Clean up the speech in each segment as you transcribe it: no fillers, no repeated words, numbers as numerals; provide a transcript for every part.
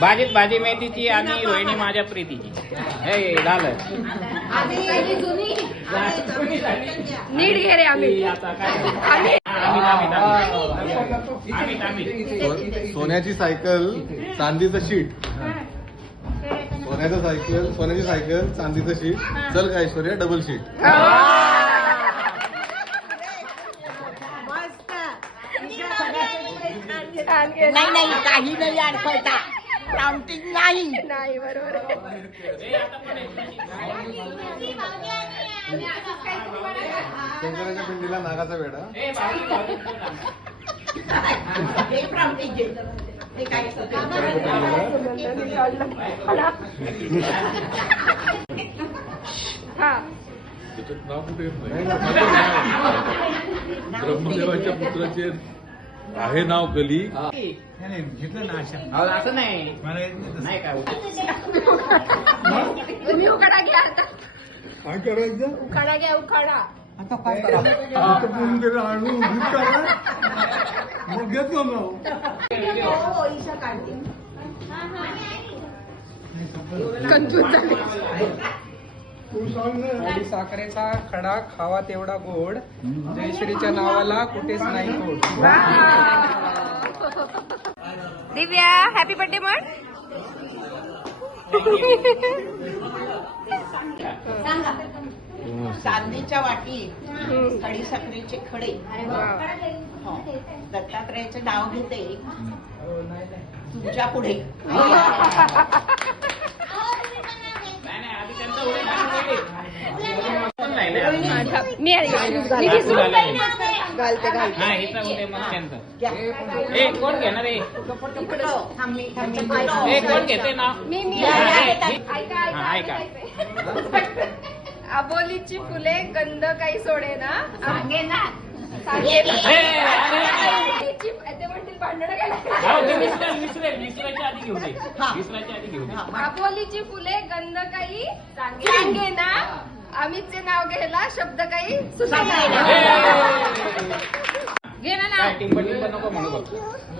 भाजीत भाजी मेथीची आणि रोहिणी माझ्या प्रीतीची. हे झालं नीट घे रे. आम्ही आता काय सोन्याची सायकल चांदीचं शीट. सोन्याची सायकल चांदीचं शीट. चल काय ऐश्वर्या डबल शीट. नाही काही नाही अडकवता. काउंटिंग नाही. नाही बरोबर शंकराच्या पिंडीला नागाचा वेडा. हा. त्याच्यात नाव कुठे येत नाही. ब्रह्मदेवाच्या पुत्राचे आहे नाव कली. घेतलं ना असं नाही नाही काय तुम्ही उखाडा घ्या आता. काय करायचं. उखाडा घ्या उखाडा. आता काय करायचं. आणून उभीच करा. मग घेतो नाव. कन्फ्युज झाले. साखरेचा खडा खावा तेवढा गोड. जयश्रीच्या नावाला कुठेच नाही गोड. दिव्या हॅपी बर्थडे म्हण. चांदीच्या वाटी, खडी साखरेचे खडे. दत्तात्रयाचं नाव घेते तुमच्या पुढे. मी कोण घेणार रे. कोण घेते ना. ऐका अबोलीची फुले गंध काही सोडे ना. अबोलीची फुले गंध काही सांगे ना. अमितचे नाव घ्यायला शब्द काही घे ना. नको म्हणू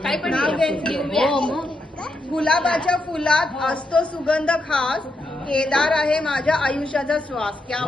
काही पण गुलाबाच्या फुलात असतो सुगंध खास. केदार आहे माझ्या आयुष्याचा श्वास. क्या